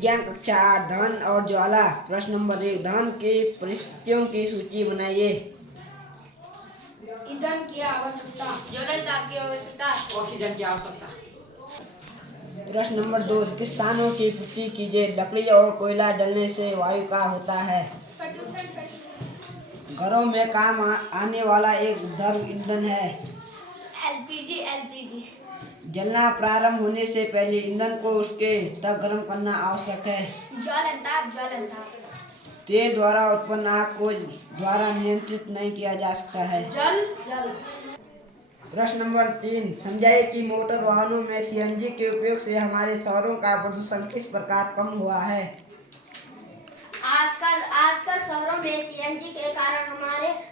विज्ञान कक्षा 8 धन और ज्वाला। प्रश्न नंबर 1, धन की परिस्थितियों की सूची बनाइए। ईंधन की आवश्यकता, ज्वलन ताप की आवश्यकता, ऑक्सीजन की आवश्यकता। प्रश्न नंबर 2, रेगिस्तानों की पुष्टि कीजिए। लकड़ी और कोयला जलने से वायु का होता है प्रदूषण। घरों में काम आने वाला एक द्रव ईंधन है। एलपीजी। जलना प्रारंभ होने से पहले ईंधन को उसके तक गर्म करना आवश्यक है। ज्वलन ताप। तेल द्वारा उत्पन्न आग को द्वारा नियंत्रित नहीं किया जा सकता है। जल। प्रश्न नंबर 3, समझाइए कि मोटर वाहनों में सीएनजी के उपयोग से हमारे शहरों का प्रदूषण किस प्रकार कम हुआ है। आजकल शहरों में सीएनजी के कारण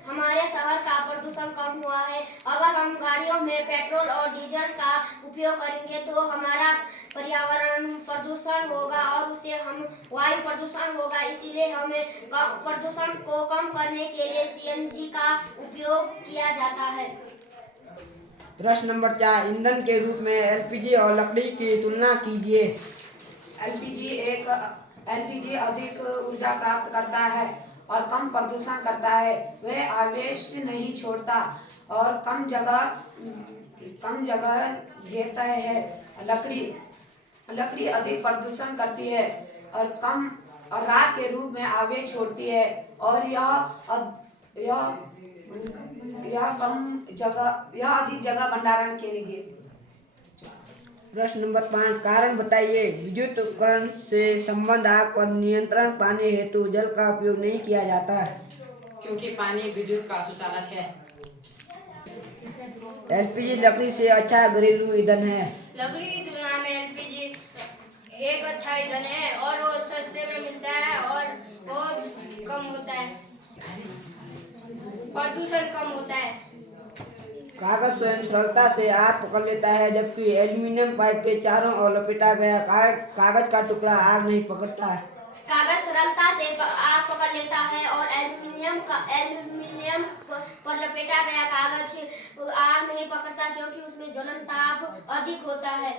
हमारे शहर का प्रदूषण कम हुआ है। अगर हम गाड़ियों में पेट्रोल और डीजल का उपयोग करेंगे तो हमारा पर्यावरण प्रदूषण होगा और उससे हम वायु प्रदूषण होगा। इसीलिए हमें प्रदूषण को कम करने के लिए सीएनजी का उपयोग किया जाता है। प्रश्न नंबर 4, ईंधन के रूप में एलपीजी और लकड़ी की तुलना कीजिए। एलपीजी अधिक ऊर्जा प्राप्त करता है और कम प्रदूषण करता है। वह आवेश नहीं छोड़ता और कम जगह घेरता है। लकड़ी अधिक प्रदूषण करती है और राख के रूप में आवेश छोड़ती है और यह अधिक जगह भंडारण के लिए। प्रश्न नंबर 5, कारण बताइए। विद्युत उपकरण से संबंध आग पर नियंत्रण पाने हेतु जल का उपयोग नहीं किया जाता क्योंकि पानी विद्युत का सुचालक है। एलपीजी लकड़ी से अच्छा घरेलू ईंधन है। लकड़ी की तुलना में एलपीजी एक अच्छा ईंधन है और वो सस्ते में मिलता है और बहुत कम होता है, प्रदूषण कम होता है। कागज स्वयं सरलता से आग पकड़ लेता है जबकि एल्यूमीनियम पाइप के चारों ओर लपेटा गया कागज का टुकड़ा आग नहीं पकड़ता। कागज सरलता से आग पकड़ लेता है और एल्यूमीनियम पर लपेटा गया कागज आग नहीं पकड़ता क्योंकि उसमें ज्वलन ताप अधिक होता है।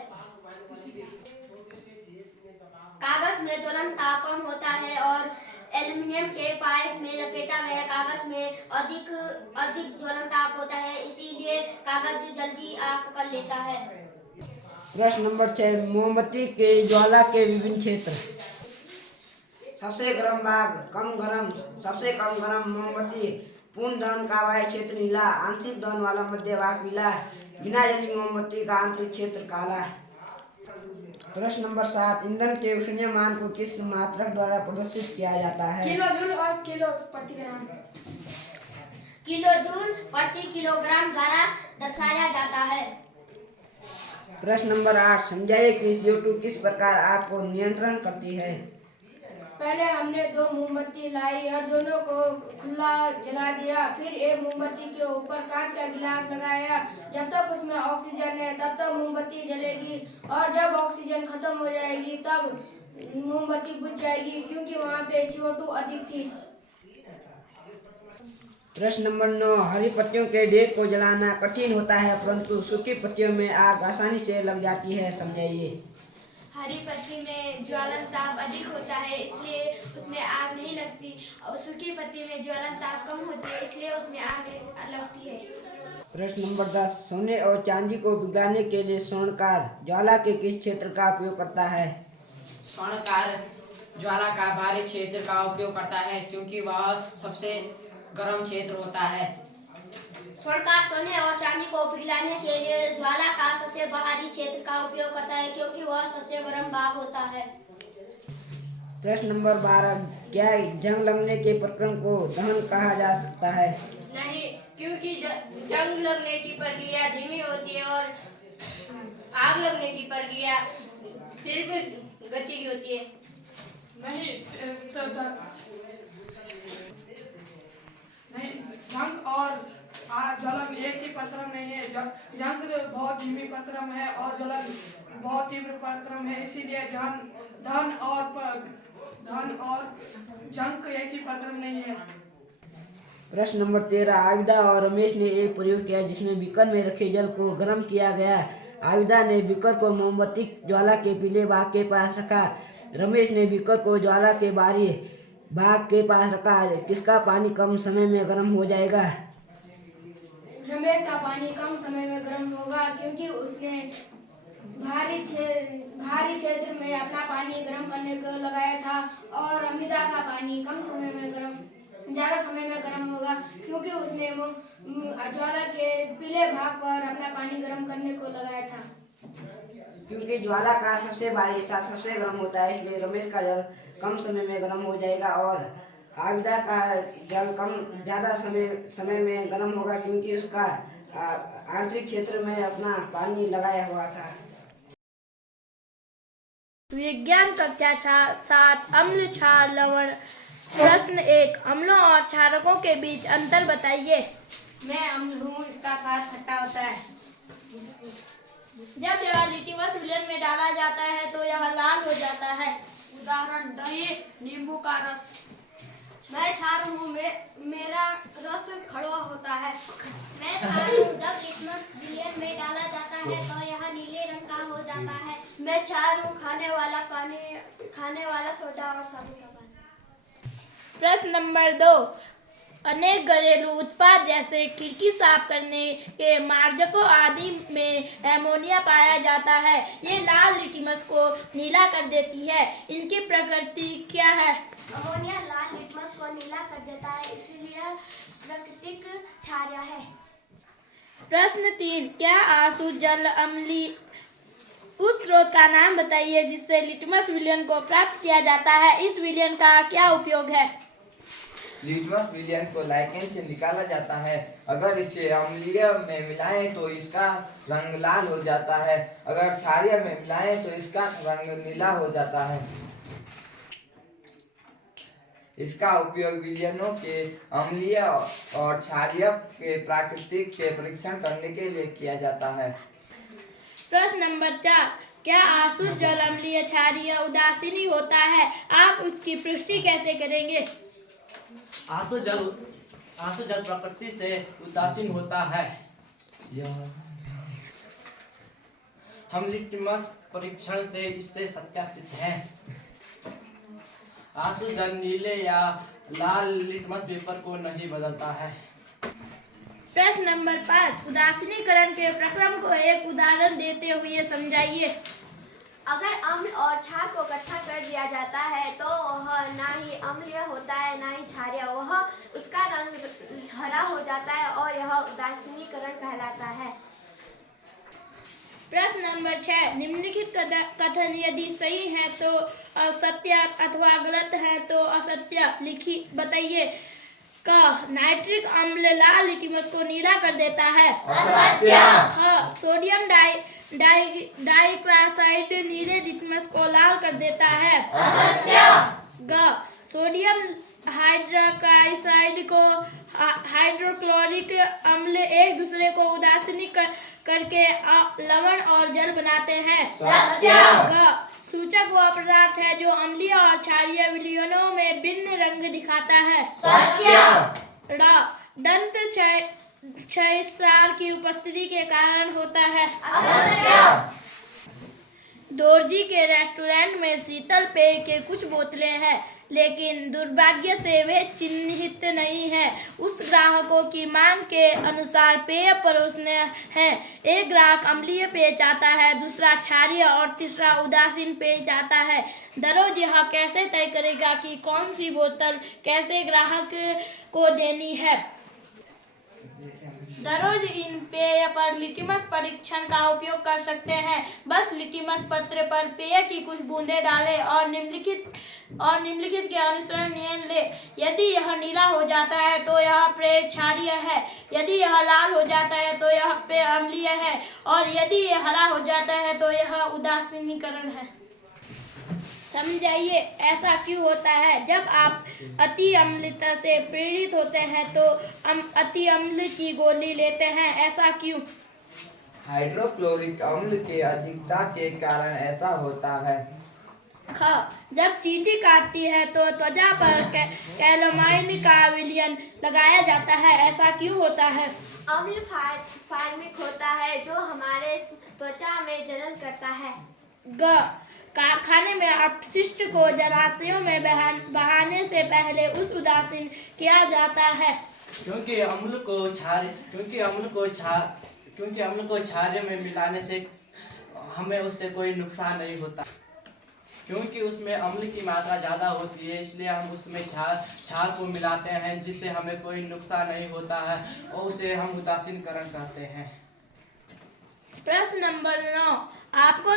कागज में ज्वलन ताप कम होता है और एल्यूमीनियम के पाइप में लपेटा गया कागज में अधिक ज्वलन ताप होता है, इसीलिए कागज जल्दी आग पकड़ लेता है। प्रश्न नंबर 6, मोमबत्ती के ज्वाला के विभिन्न क्षेत्र। सबसे गर्म भाग कम गर्म, सबसे कम गर्म मोमबत्ती। पूर्ण दहन का बाह्य क्षेत्र नीला, आंशिक दहन वाला मध्य भाग पीला, बिना जली मोमबत्ती का आंतरिक क्षेत्र काला। प्रश्न नंबर 7, ईंधन के उष्णीय मान को किस मात्रक द्वारा प्रदर्शित किया जाता है। किलो जूल और किलो प्रति ग्राम। किलो जूल प्रति किलोग्राम द्वारा दर्शाया जाता है। प्रश्न नंबर 8, समझाइए कि CO2 किस प्रकार आग को नियंत्रण करती है। पहले हमने 2 मोमबत्ती लाई और दोनों को खुला जला दिया, फिर एक मोमबत्ती के ऊपर कांच का गिलास लगाया। जब तक उसमें ऑक्सीजन है तब तक मोमबत्ती जलेगी और जब ऑक्सीजन खत्म हो जाएगी तब मोमबत्ती बुझ जाएगी क्योंकि वहाँ पे CO2 अधिक थी। प्रश्न नंबर 9, हरी पत्तियों के ढेर को जलाना कठिन होता है परंतु सूखी पत्तियों में आग आसानी से लग जाती है, समझाइए। हरी पत्ती में ज्वलन ताप अधिक होता है इसलिए उसमें आग नहीं लगती और सूखी पत्ती में ज्वलन ताप कम होती है इसलिए उसमें आग लगती है। प्रश्न नंबर 10, सोने और चांदी को पिघलाने के लिए स्वर्णकार ज्वाला के किस क्षेत्र का उपयोग करता है। स्वर्णकार ज्वाला का बाहरी क्षेत्र का उपयोग करता है क्योंकि वह सबसे गर्म क्षेत्र होता है। स्वर्णकार सोने और चांदी को पिघलाने के लिए ज्वाला का सबसे बाहरी क्षेत्र का उपयोग करता है क्योंकि वह सबसे गर्म भाग होता है। प्रश्न नंबर 12, क्या जंग लगने के प्रक्रम को दहन कहा जा सकता है। नहीं, क्योंकि जंग लगने की प्रक्रिया धीमी होती है और आग लगने की प्रक्रिया तीव्र गति की होती है। नहीं, जंग और ज्वलन एक ही प्रक्रम नहीं है। जंग बहुत धीमी प्रक्रम है और ज्वलन बहुत तीव्र प्रक्रम है, इसीलिए धन और जंग एक ही प्रक्रम नहीं है। प्रश्न नंबर 13, आविदा और रमेश ने एक प्रयोग किया जिसमें बीकर में रखे जल को गर्म किया गया। आविदा ने बीकर को मोमबत्ती ज्वाला के पीले भाग के पास रखा रमेश ने बीकर को ज्वाला के बारी बाग के पास रखा। किसका पानी कम समय में गर्म हो जाएगा? रमेश का पानी कम समय में गर्म होगा क्योंकि उसने भारी क्षेत्र में अपना पानी गर्म करने को लगाया था। और अमिता का पानी ज़्यादा समय में गर्म होगा क्योंकि उसने वो ज्वाला के पीले भाग पर अपना पानी गर्म करने को लगाया था। क्योंकि ज्वाला का सबसे भारी हिस्सा सबसे गर्म होता है, इसलिए रमेश का जल कम समय में गर्म हो जाएगा और आबिदा का जल ज़्यादा समय में गर्म होगा क्योंकि उसका आंतरिक क्षेत्र में अपना पानी लगाया हुआ था। विज्ञान कक्षा 7 अम्ल क्षार लवण। प्रश्न 1, अम्लों और क्षारकों के बीच अंतर बताइए। मैं अम्ल हूँ, इसका स्वाद खट्टा होता है। जब यह लिटमस विलयन में डाला जाता है तो यह लाल हो जाता है। उदाहरण दही, नींबू का रस। मैं क्षार हूँ, मेरा रस कड़वा होता है। मैं क्षार हूँ, जब लिटमस विलयन में डाला जाता है तो यह नीले रंग का हो जाता है। मैं क्षार हूँ, खाने वाला सोडा और साबुन का पानी। प्रश्न नंबर 2, अनेक घरेलू उत्पाद जैसे खिड़की साफ करने के मार्जकों आदि में एमोनिया पाया जाता है। ये लाल लिटमस को नीला कर देती है। इनकी प्रकृति क्या है? अमोनिया लाल लिटमस को नीला कर देता है, इसीलिए प्राकृतिक क्षार्य है। प्रश्न 3, क्या आंसू जल अम्लीय? उस स्रोत का नाम बताइए जिससे लिटमस विलयन को प्राप्त किया जाता है। इस विलयन का क्या उपयोग है? लिटमस विलयन को लाइकेन से निकाला जाता है। अगर इसे अम्लीय में मिलाएं तो इसका रंग लाल हो जाता है। अगर क्षारीय में मिलाएं तो इसका रंग नीला हो जाता है। इसका उपयोग विलयनों के अम्लीय और क्षारीय के प्राकृतिक के परीक्षण करने के लिए किया जाता है। प्रश्न नंबर 4, क्या आंसू जल अम्लीय, क्षारीय, उदासीन होता है? आप उसकी पुष्टि कैसे करेंगे? आंसू जल प्रकृति से उदासीन होता है। हम लिटमस परीक्षण से इससे सत्यापित हैं। आंसू जल नीले या लाल लिटमस पेपर को नहीं बदलता है। प्रश्न नंबर 5, उदासीनीकरण के प्रक्रम को एक उदाहरण देते हुए समझाइए। अगर अम्ल और क्षार को इकट्ठा कर दिया जाता है तो वह ना ही अम्लीय होता है ना ही क्षारीय, उसका रंग हरा हो जाता है और यह उदासीनीकरण कहलाता है। प्रश्न नंबर 6, निम्नलिखित कथन यदि सही है तो असत्य अथवा गलत है तो असत्य बताइए। क, नाइट्रिक अम्ल लाल लिटमस को नीला कर देता है। असत्य। ख, सोडियम डाइक्रासाइड नीले लिटमस को लाल कर देता है। असत्य। ग, सोडियम हाइड्रोक्साइड को हाइड्रोक्लोरिक अम्ल एक दूसरे को उदासीन करके लवण और जल बनाते हैं। सत्य। ग, सूचक वह पदार्थ है जो अम्लीय और क्षारीय विलयनों में भिन्न रंग दिखाता है। सत्य। ड़, दंत क्षयसार की उपस्थिति के कारण होता है। असत्य। दोरजी के रेस्टोरेंट में शीतल पेय के कुछ बोतलें हैं, लेकिन दुर्भाग्य से वे चिन्हित नहीं हैं। उस ग्राहकों की मांग के अनुसार पेय परोसने हैं। एक ग्राहक अम्लीय पेय चाहता है, दूसरा क्षारीय और तीसरा उदासीन पेय चाहता है। दरोज यह कैसे तय करेगा कि कौन सी बोतल कैसे ग्राहक को देनी है? दरोज इन पेय पर लिटमस परीक्षण का उपयोग कर सकते हैं। बस लिटमस पत्र पर पेय की कुछ बूंदें डालें और निम्नलिखित के अनुसार नियम लें। यदि यह नीला हो जाता है तो यह पेय क्षारीय है, यदि यह लाल हो जाता है तो यह पेय अम्लीय है और यदि यह हरा हो जाता है तो यह उदासीनीकरण है। समझाइए ऐसा क्यों होता है? जब आप अति अम्लता से पीड़ित होते हैं तो अति अम्ल की गोली लेते हैं, ऐसा क्यों? हाइड्रोक्लोरिक अम्ल के अधिकता के कारण ऐसा होता है। ख, जब चींटी काटती है तो त्वचा पर कैलोमाइन का विलयन लगाया जाता है, ऐसा क्यों होता है? अम्ल फार्मिक होता है जो हमारे त्वचा में जलन करता है। ग, कारखाने में अपशिष्ट को जलाशयों में बहाने से पहले उस उदासीन किया जाता है। क्योंकि अम्ल को क्षार में मिलाने से हमें उससे कोई नुकसान नहीं होता, क्योंकि उसमें अम्ल की मात्रा ज़्यादा होती है, इसलिए हम उसमें क्षार को मिलाते हैं, जिससे हमें कोई नुकसान नहीं होता है और उसे हम उदासीनकरण कहते हैं। प्रश्न नंबर 9, आपको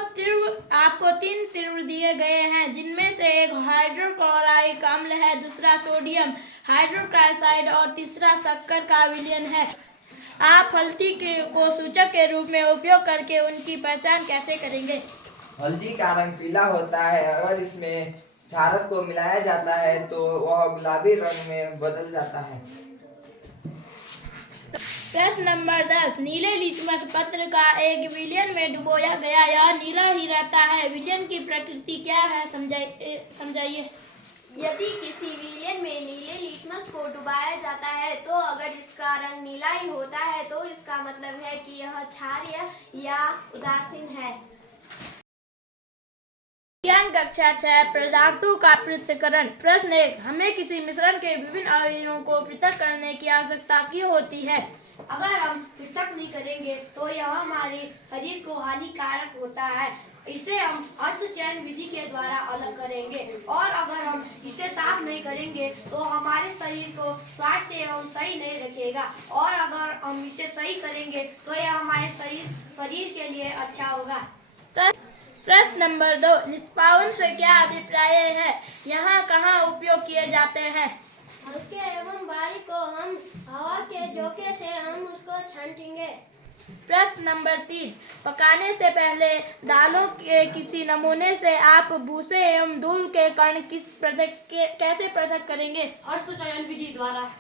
3 तीव्र दिए गए हैं, जिनमें से एक हाइड्रोक्लोराइक अम्ल है, दूसरा सोडियम हाइड्रोक्साइड और तीसरा शक्कर का विलयन है। आप हल्दी को सूचक के रूप में उपयोग करके उनकी पहचान कैसे करेंगे? हल्दी का रंग पीला होता है। अगर इसमें क्षारक को मिलाया जाता है तो वह गुलाबी रंग में बदल जाता है। प्रश्न नंबर 10, नीले लिटमस पत्र का एक विलयन में डुबोया गया, यह नीला ही रहता है, विलयन की प्रकृति क्या है, समझाइए। यदि किसी विलयन में नीले लिटमस को डुबाया जाता है तो अगर इसका रंग नीला ही होता है तो इसका मतलब है कि यह क्षारीय या उदासीन है। विज्ञान कक्षा 6, पदार्थों का पृथक्करण। प्रश्न 1, हमें किसी मिश्रण के विभिन्न अवयवों को पृथक करने की आवश्यकता क्यों होती है? अगर हम पृथक नहीं करेंगे तो यह हमारे शरीर को हानिकारक होता है। इसे हम हस्तचयन विधि के द्वारा अलग करेंगे, और अगर हम इसे साफ नहीं करेंगे तो हमारे शरीर को स्वास्थ्य एवं सही नहीं रखेगा, और अगर हम इसे सही करेंगे तो यह हमारे शरीर के लिए अच्छा होगा। प्रश्न नंबर 2, निष्पादन से क्या अभिप्राय है, यहाँ कहाँ उपयोग किए जाते हैं? हल्के एवं बारीक को हम हवा के झोंके से हम उसको छांटेंगे। प्रश्न नंबर 3, पकाने से पहले दालों के किसी नमूने से आप भूसे एवं धूल के कण कैसे पृथक करेंगे? हस्तचयन विधि द्वारा।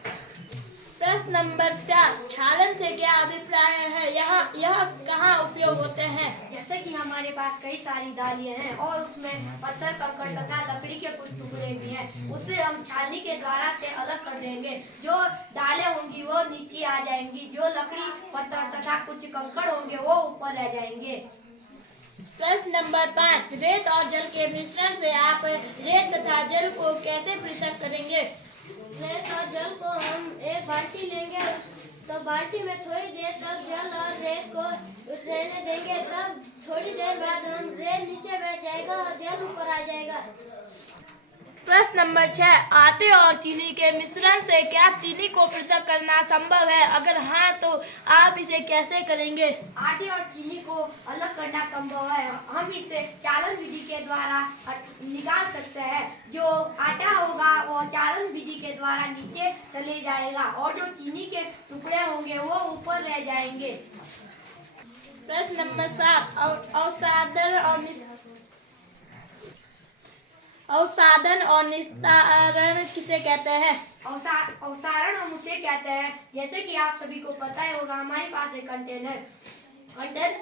प्रश्न नंबर 4, छालन से क्या अभिप्राय है, यह कहाँ उपयोग होते हैं? जैसे कि हमारे पास कई सारी दालें हैं और उसमें पत्थर, कंकड़ तथा लकड़ी के कुछ टुकड़े भी हैं, उसे हम छाननी के द्वारा से अलग कर देंगे। जो दालें होंगी वो नीचे आ जाएंगी, जो लकड़ी, पत्थर तथा कुछ कंकड़ होंगे वो ऊपर रह जाएंगे। प्रश्न नंबर 5, रेत और जल के मिश्रण से आप रेत तथा जल को कैसे पृथक करेंगे? रेत और जल को हम एक बाल्टी लेंगे, तो बाल्टी में थोड़ी देर तक जल और रेत को रहने देंगे, तब थोड़ी देर बाद हम रेत नीचे बैठ जाएगा और जल ऊपर आ जाएगा। प्रश्न नंबर 6, आटे और चीनी के मिश्रण से क्या चीनी को पृथक करना संभव है, अगर हाँ तो आप इसे कैसे करेंगे? आटे और चीनी को अलग करना संभव है, हम इसे चालन विधि के द्वारा निकाल सकते हैं। जो आटा होगा वो चालन विधि के द्वारा नीचे चले जाएगा और जो चीनी के टुकड़े होंगे वो ऊपर रह जाएंगे। प्रश्न नंबर 7, अवसादन और निस्तारण किसे कहते हैं? अवसारण हम उसे कहते हैं, जैसे कि आप सभी को पता ही होगा, हमारे पास एक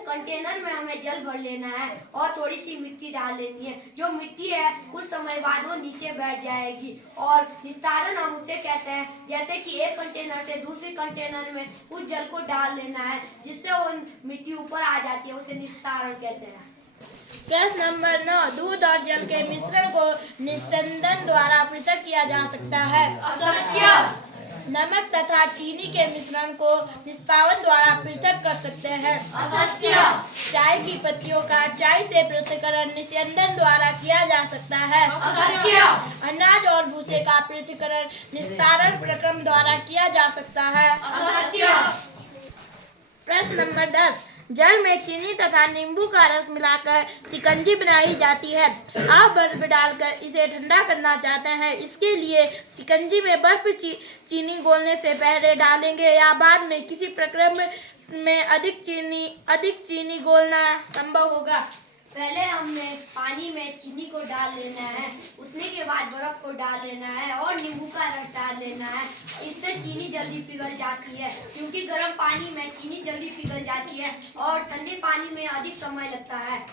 कंटेनर में हमें जल भर लेना है और थोड़ी सी मिट्टी डाल लेनी है। जो मिट्टी है कुछ समय बाद वो नीचे बैठ जाएगी। और निस्तारण हम उसे कहते हैं, जैसे कि एक कंटेनर से दूसरे कंटेनर में उस जल को डाल लेना है, जिससे वो मिट्टी ऊपर आ जाती है, उसे निस्तारण कहते हैं। प्रश्न नंबर 9, दूध और जल के मिश्रण को निस्यंदन द्वारा पृथक किया जा सकता है। असत्य। नमक तथा चीनी के मिश्रण को निष्पादन द्वारा पृथक कर सकते हैं। असत्य। चाय की पत्तियों का चाय से पृथक्करण निस्यंदन द्वारा किया जा सकता है। असत्य। अनाज और भूसे का पृथक्करण निस्तारण प्रक्रम द्वारा किया जा सकता है। असत्य। प्रश्न नंबर 10, जल में चीनी तथा नींबू का रस मिलाकर शिकंजी बनाई जाती है। आप बर्फ डालकर इसे ठंडा करना चाहते हैं, इसके लिए शिकंजी में बर्फ चीनी घोलने से पहले डालेंगे या बाद में किसी प्रक्रम में अधिक चीनी घोलना संभव होगा? पहले हमने पानी में चीनी को डाल लेना है, उतने के बाद बर्फ को डाल लेना है और नींबू का रस डाल लेना है। इससे चीनी जल्दी पिघल जाती है, क्योंकि गर्म पानी में चीनी जल्दी पिघल जाती है और ठंडे पानी में अधिक समय लगता है।